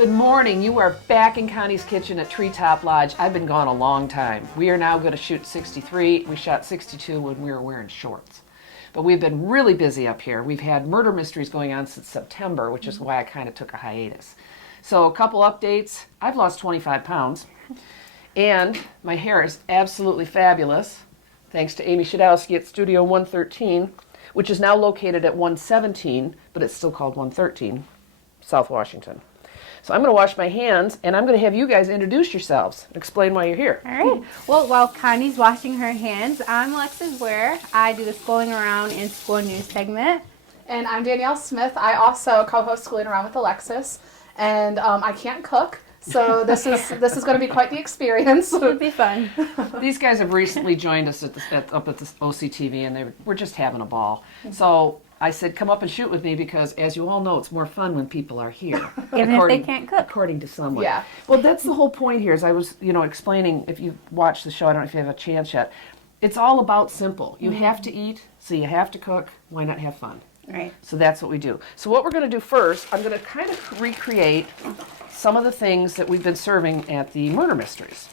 Good morning. You are back in Connie's kitchen at Treetop Lodge. I've been gone a long time. We are now going to shoot 63. We shot 62 when we were wearing shorts. But we've been really busy up here. We've had murder mysteries going on since September, which is why I kind of took a hiatus. So a couple updates. I've lost 25 pounds. And my hair is absolutely fabulous, thanks to Amy Shadowski at Studio 113, which is now located at 117, but it's still called 113, South Washington. So I'm going to wash my hands, and I'm going to have you guys introduce yourselves and explain why you're here. All right. Well, while Connie's washing her hands, I'm Alexis Ware. I do the Schooling Around in School News segment. And I'm Danielle Smith. I also co-host Schooling Around with Alexis, and I can't cook, so this is going to be quite the experience. It'll be fun. These guys have recently joined us up at the OCTV, and we're just having a ball. So I said, come up and shoot with me because, as you all know, it's more fun when people are here. Even if they can't cook. According to someone. Yeah. Well, that's the whole point here, is I was, explaining, if you watch the show, I don't know if you have a chance yet, it's all about simple. You have to eat, so you have to cook. Why not have fun? Right. So that's what we do. So what we're going to do first, I'm going to kind of recreate some of the things that we've been serving at the murder mysteries.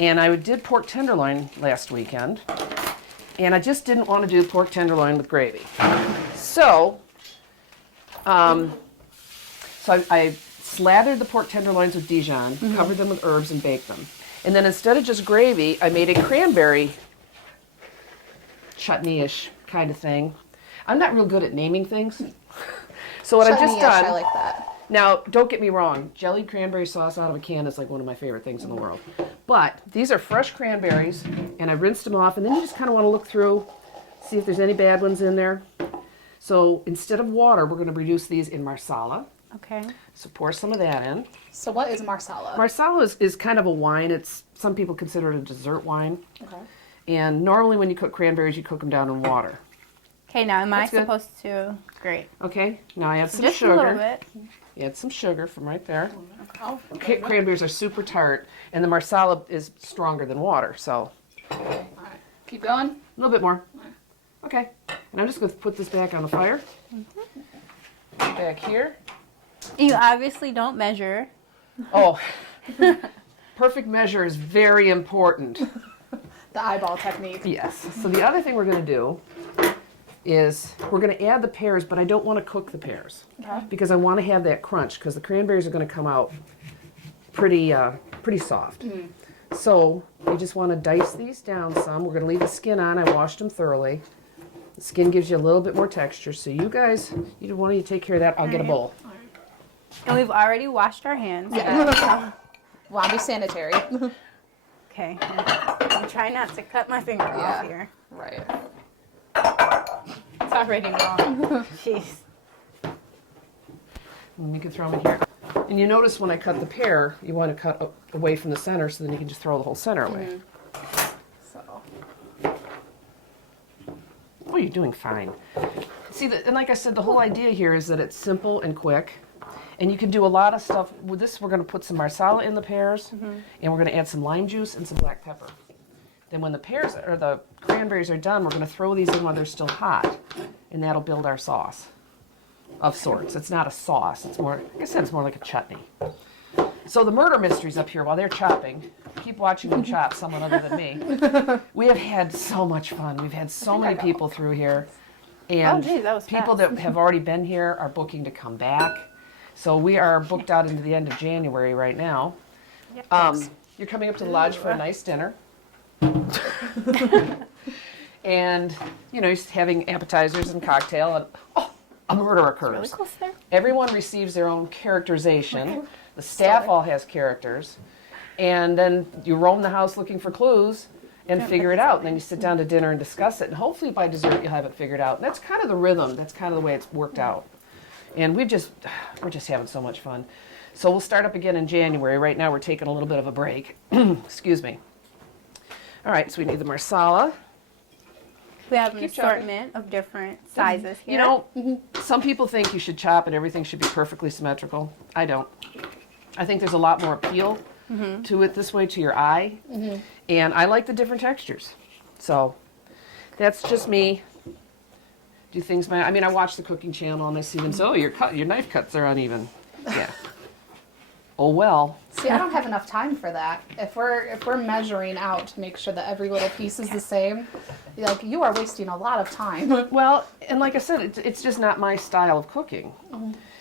And I did pork tenderloin last weekend, and I just didn't want to do pork tenderloin with gravy. So, I slathered the pork tenderloins with Dijon, covered them with herbs, and baked them. And then instead of just gravy, I made a cranberry chutney-ish kind of thing. I'm not real good at naming things. So what I've just done... I like that. Now, don't get me wrong. Jellied cranberry sauce out of a can is like one of my favorite things in the world. But these are fresh cranberries, and I rinsed them off, and then you just kind of want to look through, see if there's any bad ones in there. So instead of water, we're going to reduce these in marsala. Okay. So pour some of that in. So what is marsala? Marsala is kind of a wine. Some people consider it a dessert wine. Okay. And normally when you cook cranberries, you cook them down in water. Okay, now am That's I good. supposed to? Great. Okay, now I add some Just sugar. a little bit. You add some suger from right there. Oh, Cranberries are super tart, and the marsala is stronger than water, so all right. Keep going. a little bit more. Okay, and I'm just going to put this back on the fire. Back here. You obviously don't measure. Oh, perfect measure is very important. The eyeball technique. Yes. So the other thing we're going to do is we're going to add the pears, but I don't want to cook the pears because I want to have that crunch because the cranberries are going to come out pretty soft. So you just want to dice these down some. We're going to leave the skin on. I washed them thoroughly. The skin gives you a little bit more texture. So you guys, either one of you take care of that. I'll get a bowl. And we've already washed our hands. Yeah. Want to be sanitary. Okay. I'm trying not to cut my finger off here. Right. It's already wrong. Jeez. And you can throw them in here. And you notice when I cut the pear, you want to cut away from the center so then you can just throw the whole center away. So. Oh, you're doing fine. See, and like I said, the whole idea here is that it's simple and quick. And you can do a lot of stuff. With this, we're going to put some marsala in the pears, and we're going to add some lime juice and some black pepper. Then when the pears or the cranberries are done, we're going to throw these in while they're still hot, and that'll build our sauce of sorts. It's not a sauce. It's more, like I said, it's more like a chutney. So the murder mysteries up here, while they're chopping, keep watching them chop, someone other than me. We have had so much fun. We've had so many people through here, and geez, that was people fast. that have already been here are booking to come back. So we are booked out into the end of January right now. You're coming up to the lodge for a nice dinner. And, just having appetizers and cocktail. And, a murder occurs. Really close there. Everyone receives their own characterization. The staff all has characters. And then you roam the house looking for clues and figure it out. And then you sit down to dinner and discuss it. And hopefully by dessert you'll have it figured out. And that's kind of the rhythm. That's kind of the way it's worked out. And we're just having so much fun. So we'll start up again in January. Right now we're taking a little bit of a break. Excuse me. All right, so we need the marsala. We have an Keep chopping. assortment of different sizes here. Some people think you should chop and everything should be perfectly symmetrical. I don't. I think there's a lot more appeal to it this way, to your eye. And I like the different textures. So that's just me. Do things I watch the cooking channel and I see them say, oh, your knife cuts are uneven. Yeah. Oh well. See, I don't have enough time for that. If we're measuring out to make sure that every little piece is the same, like you are wasting a lot of time. Well, and like I said, it's just not my style of cooking.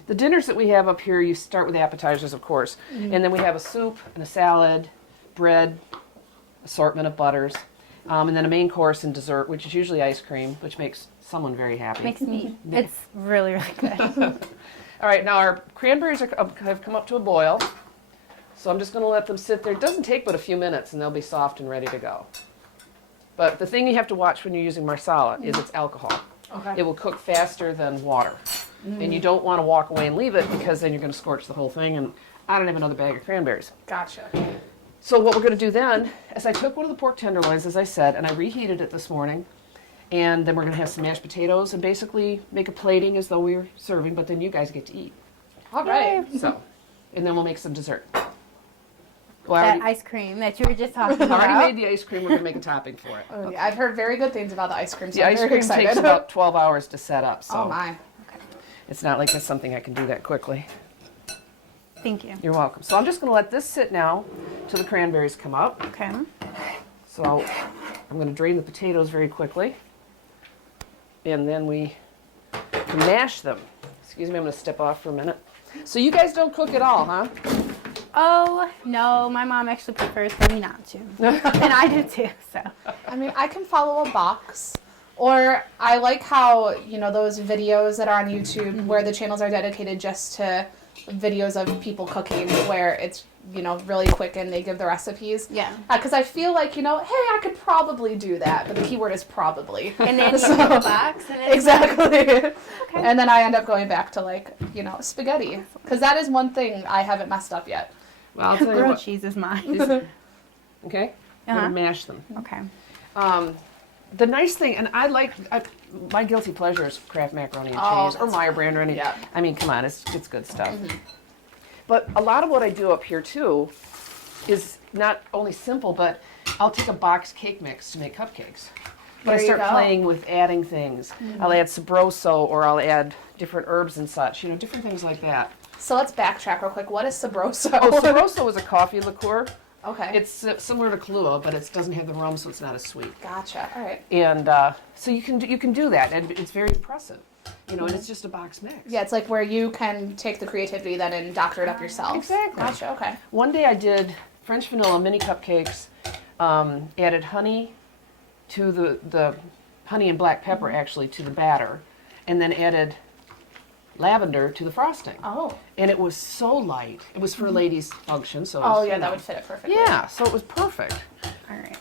The dinners that we have up here, you start with appetizers, of course, and then we have a soup and a salad, bread, assortment of butters, and then a main course and dessert, which is usually ice cream, which makes someone very happy. Makes me. It's really, really good. All right, now our cranberries have come up to a boil, so I'm just going to let them sit there. It doesn't take but a few minutes, and they'll be soft and ready to go. But the thing you have to watch when you're using marsala is its alcohol. Okay. It will cook faster than water, and you don't want to walk away and leave it because then you're going to scorch the whole thing, and I don't have another bag of cranberries. Gotcha. So what we're going to do then is I took one of the pork tenderloins, as I said, and I reheated it this morning. And then we're going to have some mashed potatoes and basically make a plating as though we were serving, but then you guys get to eat. All right. So, and then we'll make some dessert. Well, That ice cream that you were just talking I about. already made the ice cream. We're going to make a topping for it. Oh, yeah, I've heard very good things about the ice cream, so The I'm ice very cream excited. takes about 12 hours to set up, so Oh my. it's not like it's something I can do that quickly. Thank you. You're welcome. So I'm just going to let this sit now till the cranberries come up. Okay. So I'm going to drain the potatoes very quickly. And then we can mash them. Excuse me, I'm going to step off for a minute. So you guys don't cook at all, huh? Oh, no, my mom actually prefers for me not to. And I do too, so. I mean, I can follow a box, or I like how, you know, those videos that are on YouTube where the channels are dedicated just to videos of people cooking, where it's, you know, really quick and they give the recipes. Yeah. Because I feel like, you know, hey, I could probably do that, but the key word is probably. And then you put the box and it's Exactly. And then I end up going back to, like, you know, spaghetti. Because that is one thing I haven't messed up yet. Well, I'll tell you grilled what. cheese is mine. Okay? I'm Uh-huh. going to mash them. Okay. The nice thing, and my guilty pleasure is Kraft macaroni and Oh, cheese or that's Meyer brand or any. Yeah. I mean, come on, it's good stuff. But a lot of what I do up here too is not only simple, but I'll take a boxed cake mix to make cupcakes. But I There you start go. playing with adding things. I'll add sabroso or I'll add different herbs and such, you know, different things like that. So let's backtrack real quick. What is sabroso? Oh, sabroso is a coffee liqueur. Okay. It's similar to Kahlua, but it doesn't have the rum, so it's not as sweet. Gotcha. All right. And so you can do that, and it's very impressive, you know. And it's just a box mix. Yeah, it's like where you can take the creativity then and doctor it up yourself. Exactly. Gotcha. Okay. One day I did French vanilla mini cupcakes, added honey to the honey and black pepper actually to the batter, and then added lavender to the frosting. Oh. And it was so light. It was for a ladies' function, so. It Oh was, yeah, you that know. would fit it perfectly. Yeah, so it was perfect. All right.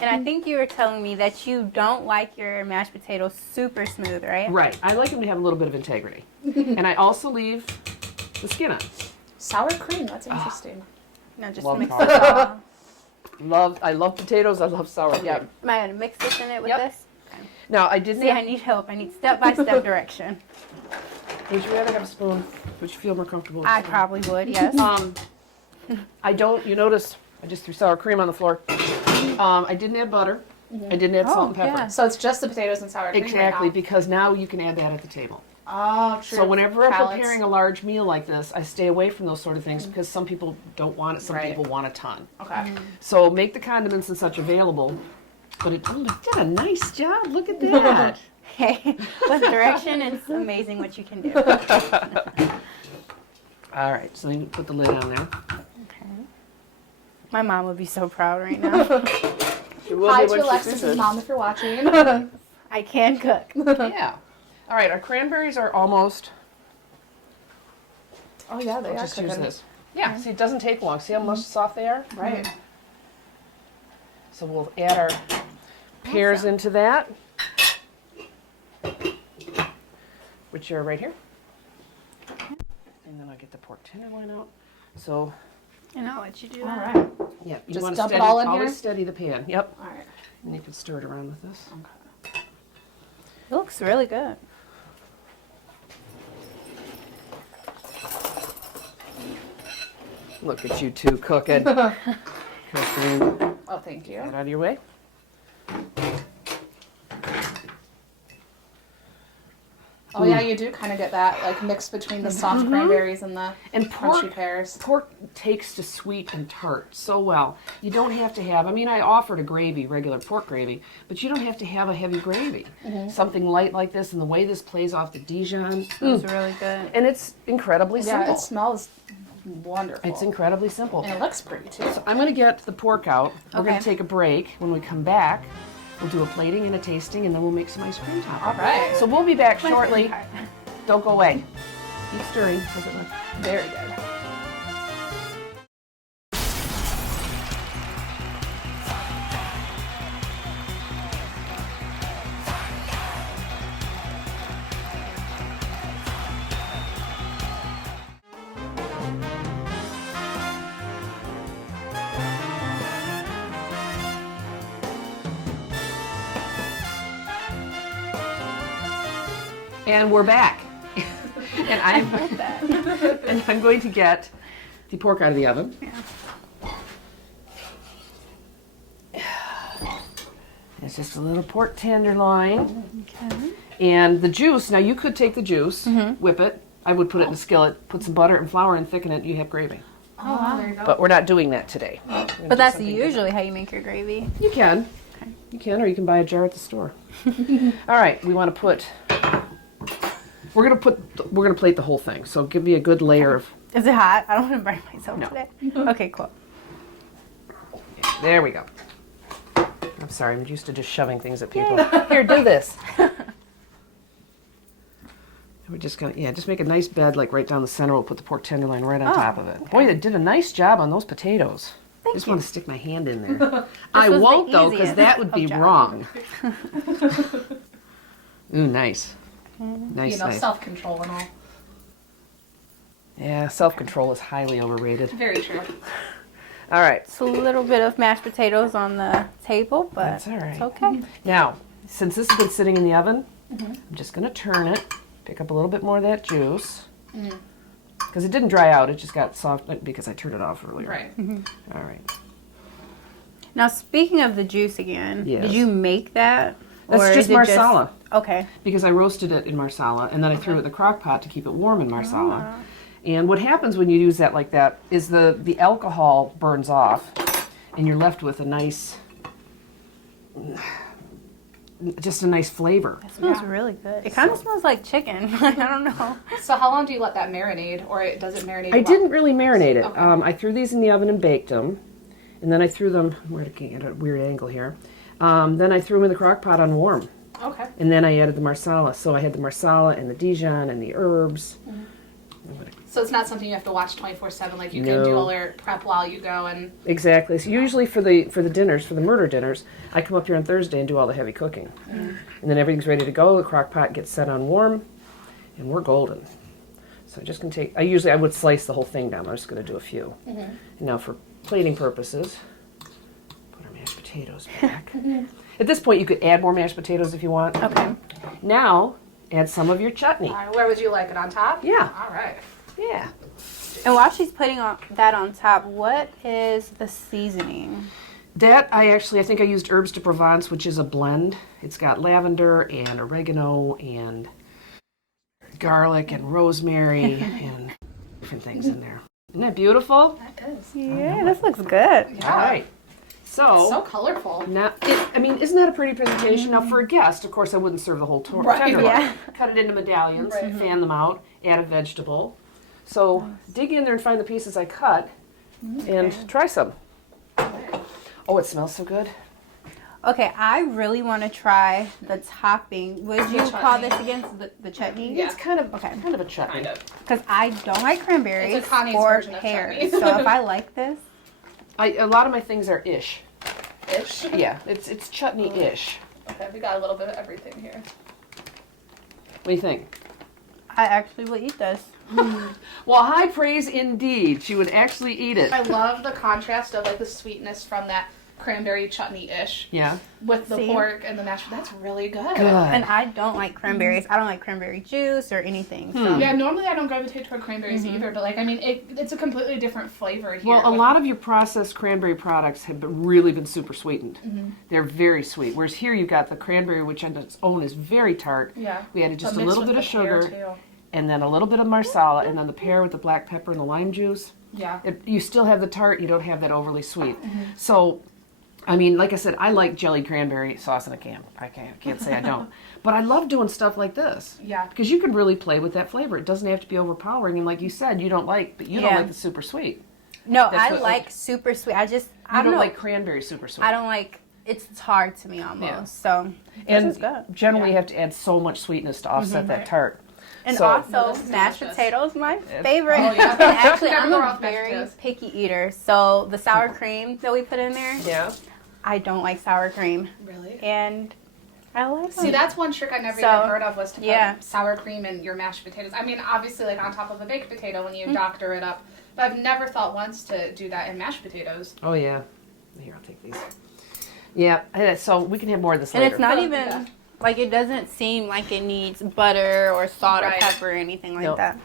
And I think you were telling me that you don't like your mashed potatoes super smooth, right? Right. I like them to have a little bit of integrity, and I also leave the skin on. Sour cream. That's interesting. No, just Love mix sour it all. I love potatoes. I love sour cream. Yep. Am I going to mix this in it with Yep. this? Now I didn't. See, I need help. I need step-by-step direction. Would you rather have a spoon? Would you feel more comfortable with a I spoon? probably would, yes. I don't. You notice I just threw sour cream on the floor. I didn't add butter. I didn't add salt and pepper. yeah. So it's just the potatoes and sour cream. Exactly, Right because now you can add that at the table. now. Oh, true. So whenever I'm Palettes. preparing a large meal like this, I stay away from those sort of things because some people don't want it, some Right. people want a ton. Okay. So make the condiments and such available. But it did a nice job. Look at that. Hey, with direction, it's amazing what you can do. All right, so you put the lid on there. Okay. My mom would be so proud right now. She will Hi be when to she Alexis's sees it. mom if you're watching. I can cook. Yeah. All right, our cranberries are almost. Oh yeah, they I'll are just use cooking. this. Yeah, see, it doesn't take long. See how much soft they are? Right. So we'll add our pears into that, which are right here. And then I'll get the pork tenderloin out. So, And I'll let you do All that. right. yeah, you Just want to dump it steady, all in always here? steady the pan. Yep. All right. And you can stir it around with this. It looks really good. Look at you two cooking. Cooking. Oh, thank you. Get out of your way. Oh yeah, you do kind of get that like mix between the soft cranberries and the crunchy pears. Pork takes to sweet and tart so well. You don't have to have, I mean, I offered a gravy, regular pork gravy, but you don't have to have a heavy gravy. Something light like this, and the way this plays off the Dijon. It's really good. And it's incredibly simple. Yeah, it smells wonderful. It's incredibly simple. And it looks pretty too. So I'm going to get the pork out. We're going to take a break. When we come back, we'll do a plating and a tasting, and then we'll make some ice cream top. All right. So we'll be back shortly. Don't go away. Keep stirring. Does it look Very good. And we're back. And I'm going to get the pork out of the oven. It's just a little pork tenderloin. Okay. And the juice, now you could take the juice, whip it. I would put it in a skillet, put some butter and flour and thicken it, you have gravy. Oh, wow. There you go. But we're not doing that today. But that's usually how you make your gravy. You can. You can, or you can buy a jar at the store. All right, we want to put... We're gonna plate the whole thing. So give me a good layer of. Is it hot? I don't want to burn myself today. Okay, cool. There we go. I'm sorry, I'm used to just shoving things at people. Here, do this. We're just gonna, just make a nice bed, like right down the center. We'll put the pork tenderloin right on top of it. Boy, they did a nice job on those potatoes. I just want to stick my hand in there. I won't though, because that would be wrong. Ooh, nice. Nice, nice. Self-control and all. Yeah, self-control is highly overrated. Very true. All right. It's a little bit of mashed potatoes on the table, but That's all right. it's okay. Now, since this has been sitting in the oven, I'm just going to turn it, pick up a little bit more of that juice. Because it didn't dry out, it just got soft because I turned it off earlier. Right. All right. Now, speaking of the juice again, Yes. did you make that? That's Or just is it marsala. Okay. Because I roasted it in marsala, and then I threw it in the crock pot to keep it warm in marsala. And what happens when you use that like that is the alcohol burns off, and you're left with a nice, just a nice flavor. It smells really good. It kind of smells like chicken. I don't know. So how long do you let that marinate, or does it marinate? I didn't really marinate it. Okay. I threw these in the oven and baked them, and then I threw them. Where to get a weird angle here? Then I threw them in the crock pot on warm. Okay. And then I added the marsala. So I had the marsala and the Dijon and the herbs. So it's not something you have to watch 24/7. Like you No. can do all your prep while you go and. Exactly. So usually for the dinners, for the murder dinners, I come up here on Thursday and do all the heavy cooking. And then everything's ready to go. The crock pot gets set on warm, and we're golden. So I'm just going to take, I would slice the whole thing down. I'm just going to do a few. And now for plating purposes, put our mashed potatoes back. At this point, you could add more mashed potatoes if you want. Okay. Now, add some of your chutney. All right, where would you like it, on top? Yeah. All right. Yeah. And while she's putting that on top, what is the seasoning? That I think I used herbs de Provence, which is a blend. It's got lavender and oregano and garlic and rosemary and different things in there. Isn't that beautiful? That is. Yeah, this looks good. All right. So colorful. Now, isn't that a pretty presentation? Now, for a guest, of course, I wouldn't serve the whole Right, tenderloin. yeah. Cut it into medallions, fan them out, add a vegetable. So dig in there and find the pieces I cut and try some. Oh, it smells so good. Okay, I really want to try the topping. Would you call chutney. this again the chutney? Yeah. It's kind of Okay. kind of a chutney. Kind of. Because I don't like cranberries It's a Connie's or version of pears. chutney. So if I like this, A lot of my things are ish. Ish. Yeah, it's chutney-ish. Okay, we got a little bit of everything here. What do you think? I actually will eat this. Well, high praise indeed. She would actually eat it. I love the contrast of like the sweetness from that cranberry chutney-ish Yeah. with the See? pork and the mashed. That's really good. Good. And I don't like cranberries. I don't like cranberry juice or anything. So. Yeah, normally I don't gravitate toward cranberries either, but like, I mean, it's a completely different flavor here. Well, a lot of your processed cranberry products have really been super sweetened. They're very sweet. Whereas here you got the cranberry, which on its own is very tart. Yeah. We added just But a mixed little with bit of the pear, sugar, too. and then a little bit of marsala, and then the pear with the black pepper and the lime juice. Yeah. You still have the tart. You don't have that overly sweet. So, I mean, like I said, I like jellied cranberry sauce in a can. I can't say I don't. But I love doing stuff like this. Yeah. Because you can really play with that flavor. It doesn't have to be overpowering. And like you said, you don't like the super sweet. No, That's I what- like super sweet. I You don't don't know. like cranberry super sweet. I don't like. It's hard to me almost. Yeah. So And this is good. generally you Yeah. have to add so much sweetness to offset that tart. And So- also, No, this is mashed delicious. potatoes, my favorite. Oh, yeah. And actually, Never I'm go a off mashed very potatoes. picky eater. So the sour cream that we put in there, Yeah. I don't like sour cream, Really? and I like See, them. that's one trick I never So, even heard of was to put yeah. sour cream in your mashed potatoes. I mean, obviously, like on top of a baked potato when you Mm-hmm. doctor it up, but I've never thought once to do that in mashed potatoes. Oh, yeah. Here, I'll take these. Yeah, so we can have more of this And later. it's not Oh, even yeah. like it doesn't seem like it needs butter or salt Right. or pepper or anything like Nope. that.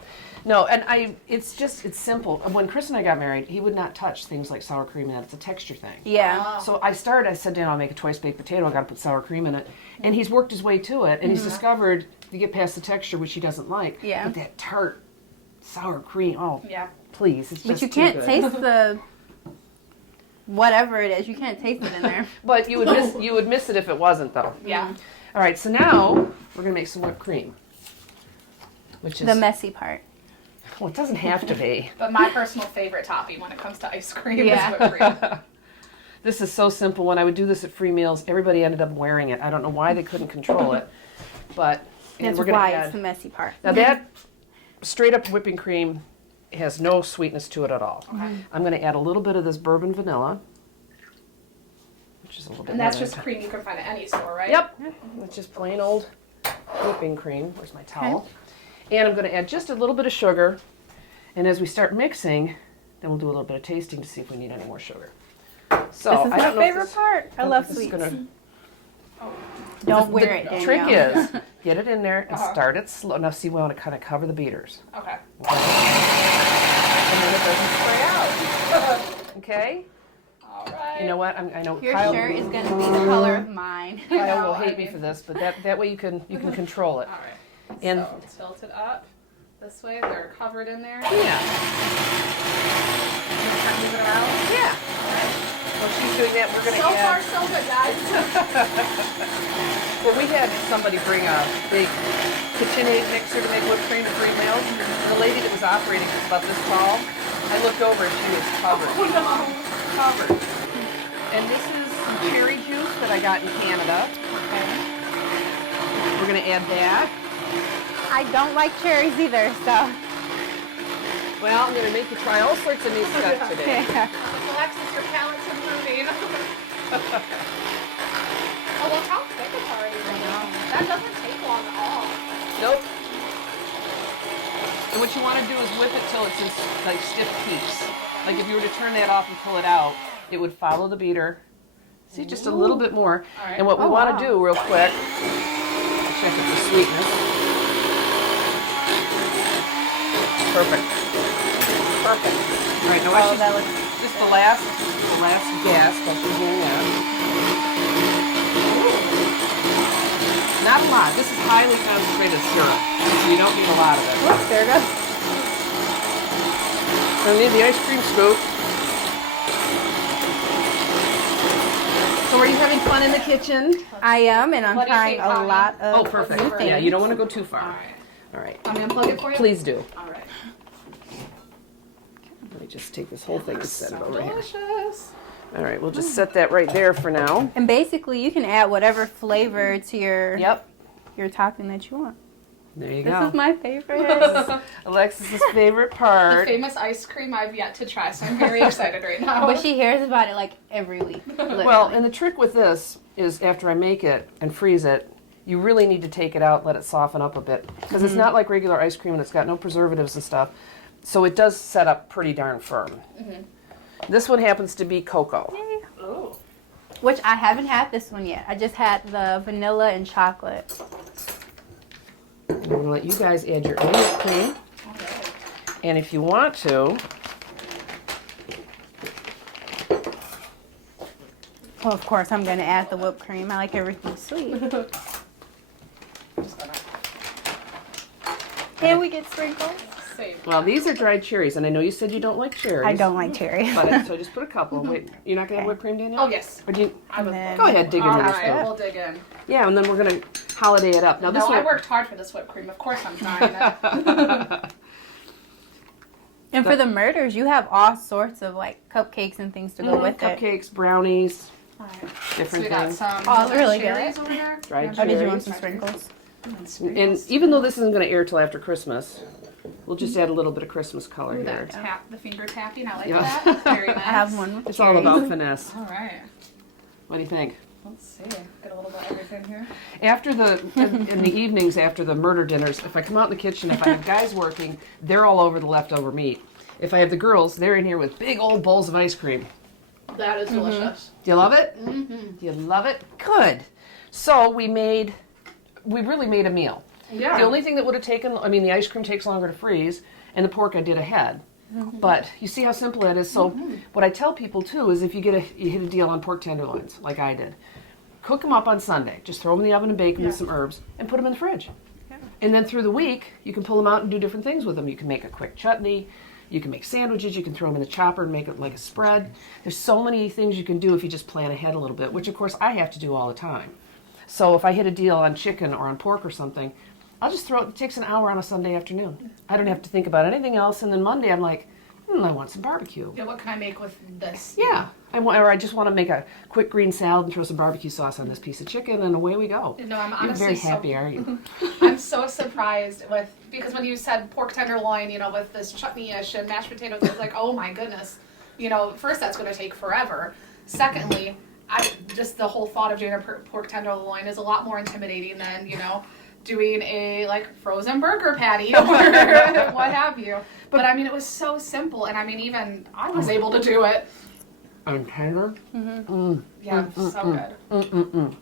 No, and it's simple. When Chris and I got married, he would not touch things like sour cream in it. It's a texture thing. Yeah. Oh. So I said, Dan, I'll make a twice baked potato. I got to put sour cream in it. And he's worked his way to it, and he's discovered to get past the texture, which he doesn't like. Yeah. But that tart sour cream, oh, Yeah. please. It's But just you too can't good. taste the whatever it is. You can't taste it in there. But you would miss it if it wasn't, though. Yeah. All right, so now we're going to make some whipped cream. Which is, The messy part. well, it doesn't have to be. But my personal favorite topping when it comes to ice cream Yeah. is whipped cream. This is so simple. When I would do this at free meals, everybody ended up wearing it. I don't know why they couldn't control it. But and That's we're gonna why add, it's the messy part. now that straight up whipping cream has no sweetness to it at all. I'm going to add a little bit of this bourbon vanilla, which is a little bit And that's more just than- cream you can find at any store, right? Yep, it's just plain old whipping cream. Where's my towel? And I'm going to add just a little bit of sugar. And as we start mixing, then we'll do a little bit of tasting to see if we need any more sugar. So This is I my don't know if favorite this- part. I don't know love if this is sweets. gonna- Don't wear it, The Danielle. trick is get it in there and Uh-huh. start it slow. Now see, we want to kind of cover the beaters, Okay. and then it doesn't spray out. Okay. All right. You know what? I know Your Kyle, shirt is going to be the color of mine. Kyle will No, I hate me mean- for this, but that way you can control it. All right. And So tilt it up this way. They're covered in there. yeah, Kind of move it around. yeah. While she's doing that, we're going to So far, add. so good, guys. Well, we had somebody bring a big KitchenAid mixer to make whipped cream at free meals. And the lady that was operating was about this tall. I looked over and she was covered. Oh, no. Covered. And this is some cherry juice that I got in Canada. Okay. We're going to add that. I don't like cherries either, so. Well, I'm going to make you try all sorts of new stuff today. Alexis, your palate's improving. Oh, look how thick it's already running. That doesn't take long at all. Nope. And what you want to do is whip it till it's in like stiff peaks. Like if you were to turn that off and pull it out, it would follow the beater. See, just a little bit more. All right. And what we Oh, want wow. to do real quick, check it for sweetness. Perfect. Perfect. All right, now watch Oh, this. that looks Just the last gasp of the doing that. Not a lot. This is highly concentrated syrup, so you don't need a lot of it. Whoops, there it goes. So we need the ice cream scoop. So are you having fun in the kitchen? I am, and I'm What do you trying think, a Connie? lot of Oh, new perfect. things. Yeah, you don't want to go too far. All right. All right. I'm going to plug it for you? Please do. All right. Let me just take this whole thing and set it So over here. delicious. All right, we'll just set that right there for now. And basically, you can add whatever flavor to Yep. your topping that you want. There you This go. is my favorite. Alexis's favorite The part. famous ice cream I've yet to try, so I'm very excited right now. But she hears about it like every week. Literally. Well, and the trick with this is after I make it and freeze it, you really need to take it out, let it soften up a bit. Because it's not like regular ice cream and it's got no preservatives and stuff. So it does set up pretty darn firm. This one happens to be cocoa. Oh. which I haven't had this one yet. I just had the vanilla and chocolate. I'm going to let you guys add your own whipped cream. And if you want to, Well, of course, I'm going to add the whipped cream. I like everything sweet. And we get sprinkles. well, these are dried cherries, and I know you said you don't like cherries. I don't like cherry. But, so I just put a couple. Wait, you're not going to have whipped cream, Danielle? Oh, yes. Or do you? I would. And Go ahead, dig into All this. right, Bill. we'll dig in. Yeah, and then we're going to holiday it up. Now, this No, I one. worked hard for this whipped cream. Of course I'm trying it. And for the murders, you have all sorts of like cupcakes and things to go with it. Cupcakes, brownies, All right. different So we got things. some Oh, really cherries good. over there. Dried Oh, did you want cherries. some sprinkles? And even though this isn't going to air till after Christmas, we'll just add a little bit of Christmas color Ooh, here. that the finger tapping. I like Yeah. that. That's very nice. I have one with It's all cherries. about finesse. All right. What do you think? Let's see. Get a little bit of everything here. After in the evenings after the murder dinners, if I come out in the kitchen, if I have guys working, they're all over the leftover meat. If I have the girls, they're in here with big old bowls of ice cream. That is delicious. Do you love it? Mm-hmm. Do you love it? Good. So we really made a meal. Yeah. The only thing that would have taken, the ice cream takes longer to freeze, and the pork I did ahead. But you see how simple that is. So what I tell people too is if you hit a deal on pork tenderloins, like I did, cook them up on Sunday. Just throw them in the oven and bake them with some herbs, and put them in the fridge. Yeah. And then through the week, you can pull them out and do different things with them. You can make a quick chutney. You can make sandwiches. You can throw them in the chopper and make it like a spread. There's so many things you can do if you just plan ahead a little bit, which of course I have to do all the time. So if I hit a deal on chicken or on pork or something, I'll just throw it. It takes an hour on a Sunday afternoon. I don't have to think about anything else. And then Monday I'm like, I want some barbecue. Yeah, what can I make with this? Yeah. I just want to make a quick green salad and throw some barbecue sauce on this piece of chicken, and away we go. No, I'm You're honestly very happy, are you? I'm so surprised because when you said pork tenderloin, with this chutney-ish and mashed potatoes, I was like, oh my goodness. First that's going to take forever. Secondly, just the whole thought of doing a pork tenderloin is a lot more intimidating than, doing a frozen burger patty or what have you. But it was so simple, and even I was able to do it. And tender. Yeah, so good.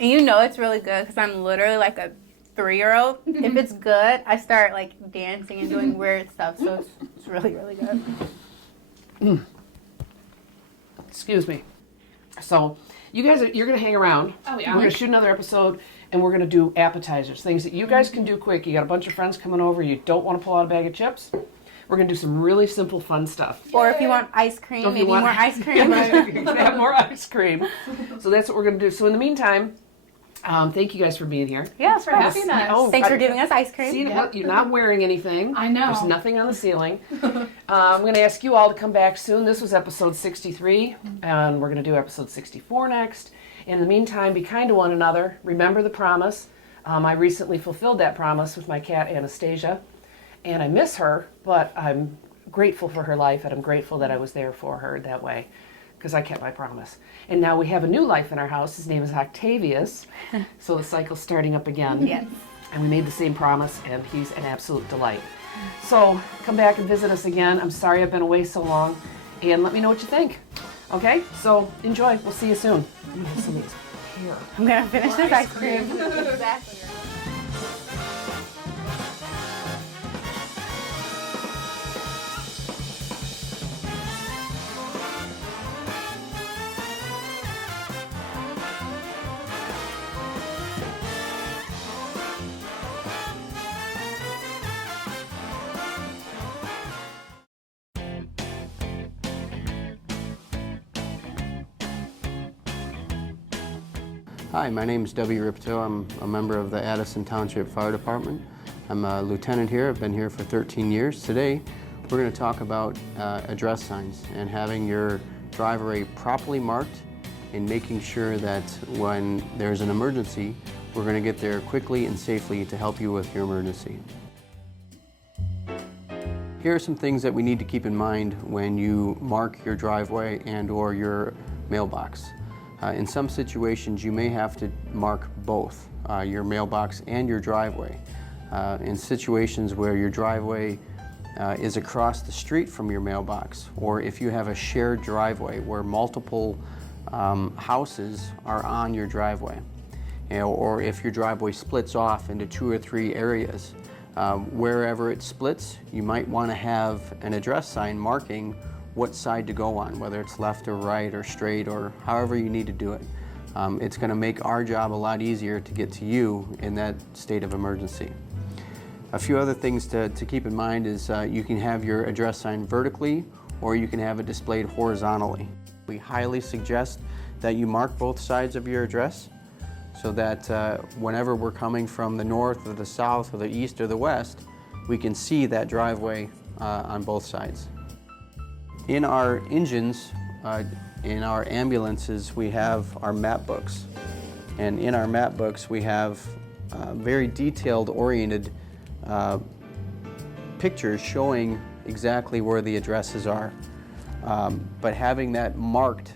And it's really good because I'm literally like a 3-year-old. If it's good, I start like dancing and doing weird stuff. So it's really, really good. Excuse me. So you guys, you're going to hang around. Oh, yeah. We're going to shoot another episode, and we're going to do appetizers, things that you guys can do quick. You got a bunch of friends coming over. You don't want to pull out a bag of chips. We're going to do some really simple, fun stuff. Or if you want ice cream, Or if you maybe want- more ice cream. You can have more ice cream. So that's what we're going to do. So in the meantime, thank you guys for being here. Yeah, Thanks for having us. Oh, Thanks for giving us ice cream. See, Yep. you're not wearing anything. I know. There's nothing on the ceiling. I'm going to ask you all to come back soon. This was episode 63, and we're going to do episode 64 next. In the meantime, be kind to one another. Remember the promise. I recently fulfilled that promise with my cat, Anastasia, and I miss her, but I'm grateful for her life, and I'm grateful that I was there for her that way, because I kept my promise. And now we have a new life in our house. His name is Octavius, so the cycle's starting up again. Yes. And we made the same promise, and he's an absolute delight. So come back and visit us again. I'm sorry I've been away so long, and let me know what you think. Okay? So enjoy. We'll see you soon. I'm gonna have some of these here. I'm going to finish this ice cream. Exactly. Hi, my name is W. Ripto. I'm a member of the Addison Township Fire Department. I'm a lieutenant here. I've been here for 13 years. Today, we're going to talk about address signs and having your driveway properly marked and making sure that when there's an emergency, we're going to get there quickly and safely to help you with your emergency. Here are some things that we need to keep in mind when you mark your driveway and/or your mailbox. In some situations, you may have to mark both, your mailbox and your driveway. In situations where your driveway is across the street from your mailbox, or if you have a shared driveway where multiple houses are on your driveway, or if your driveway splits off into 2 or 3 areas. Wherever it splits, you might want to have an address sign marking what side to go on, whether it's left or right or straight or however you need to do it. It's going to make our job a lot easier to get to you in that state of emergency. A few other things to keep in mind is you can have your address sign vertically or you can have it displayed horizontally. We highly suggest that you mark both sides of your address so that whenever we're coming from the north or the south or the east or the west, we can see that driveway on both sides. In our engines, in our ambulances, we have our map books. And in our map books, we have very detailed oriented pictures showing exactly where the addresses are. But having that marked,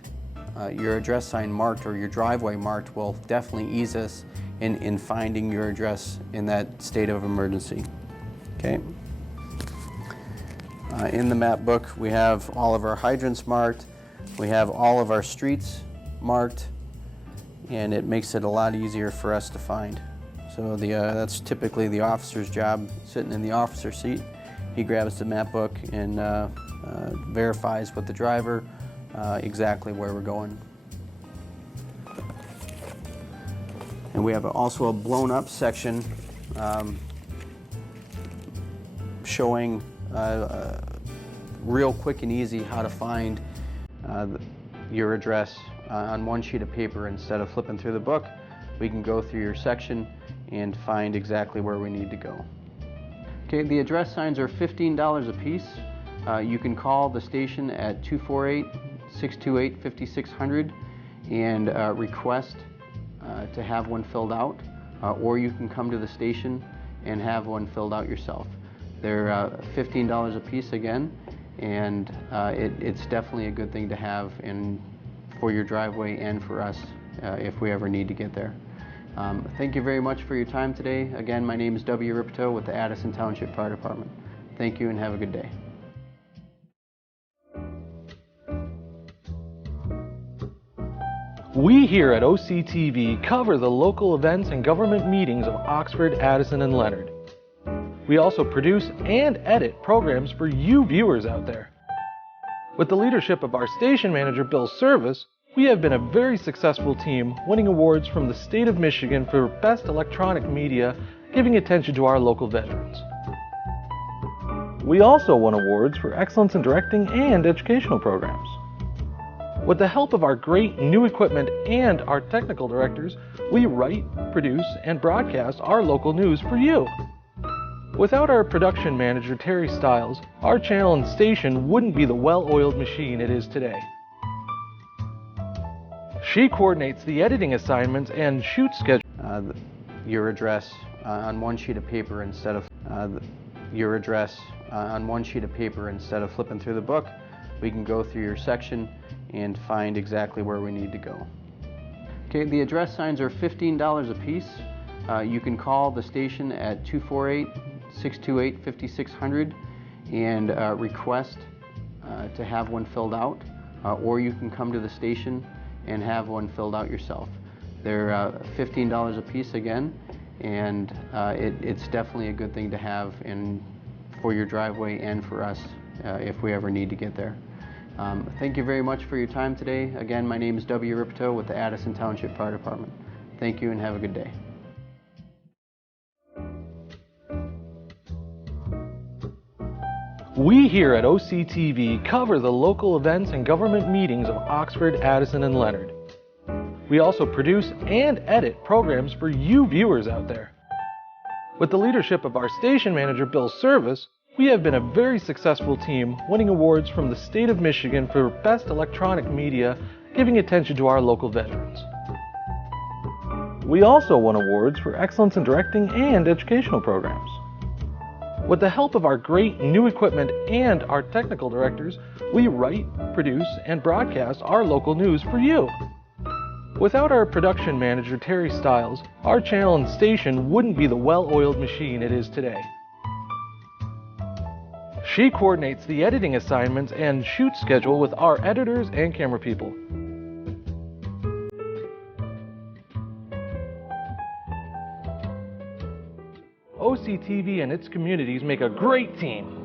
your address sign marked or your driveway marked, will definitely ease us in finding your address in that state of emergency. Okay. In the map book, we have all of our hydrants marked, we have all of our streets marked, and it makes it a lot easier for us to find. So that's typically the officer's job, sitting in the officer's seat. He grabs the map book and verifies with the driver exactly where we're going. And we have also a blown up section showing real quick and easy how to find your address on one sheet of paper. Instead of flipping through the book, we can go through your section and find exactly where we need to go. Okay, the address signs are $15 a piece. You can call the station at 248-628-5600 and request to have one filled out, or you can come to the station and have one filled out yourself. They're $15 a piece again, and it's definitely a good thing to have for your driveway and for us if we ever need to get there. Thank you very much for your time today. Again, my name is W. Ripito with the Addison Township Fire Department. Thank you and have a good day. We here at OCTV cover the local events and government meetings of Oxford, Addison, and Leonard. We also produce and edit programs for you viewers out there. With the leadership of our station manager, Bill Service, we have been a very successful team, winning awards from the state of Michigan for Best Electronic Media, giving attention to our local veterans. We also won awards for excellence in directing and educational programs. With the help of our great new equipment and our technical directors, we write, produce, and broadcast our local news for you. Without our production manager, Terry Stiles, our channel and station wouldn't be the well-oiled machine it is today. She coordinates the editing assignments and shoot schedule. Your address on one sheet of paper instead of your address on one sheet of paper instead of flipping through the book. We can go through your section and find exactly where we need to go. Okay, the address signs are $15 a piece. You can call the station at 248-628-5600 and request to have one filled out, or you can come to the station and have one filled out yourself. They're $15 a piece again, and it's definitely a good thing to have for your driveway and for us if we ever need to get there. Thank you very much for your time today. Again, my name is W. Ripito with the Addison Township Fire Department. Thank you and have a good day. We here at OCTV cover the local events and government meetings of Oxford, Addison, and Leonard. We also produce and edit programs for you viewers out there. With the leadership of our station manager, Bill Service, we have been a very successful team, winning awards from the state of Michigan for Best Electronic Media, giving attention to our local veterans. We also won awards for excellence in directing and educational programs. With the help of our great new equipment and our technical directors, we write, produce, and broadcast our local news for you. Without our production manager, Terry Stiles, our channel and station wouldn't be the well-oiled machine it is today. She coordinates the editing assignments and shoot schedule with our editors and camera people. OCTV and its communities make a great team.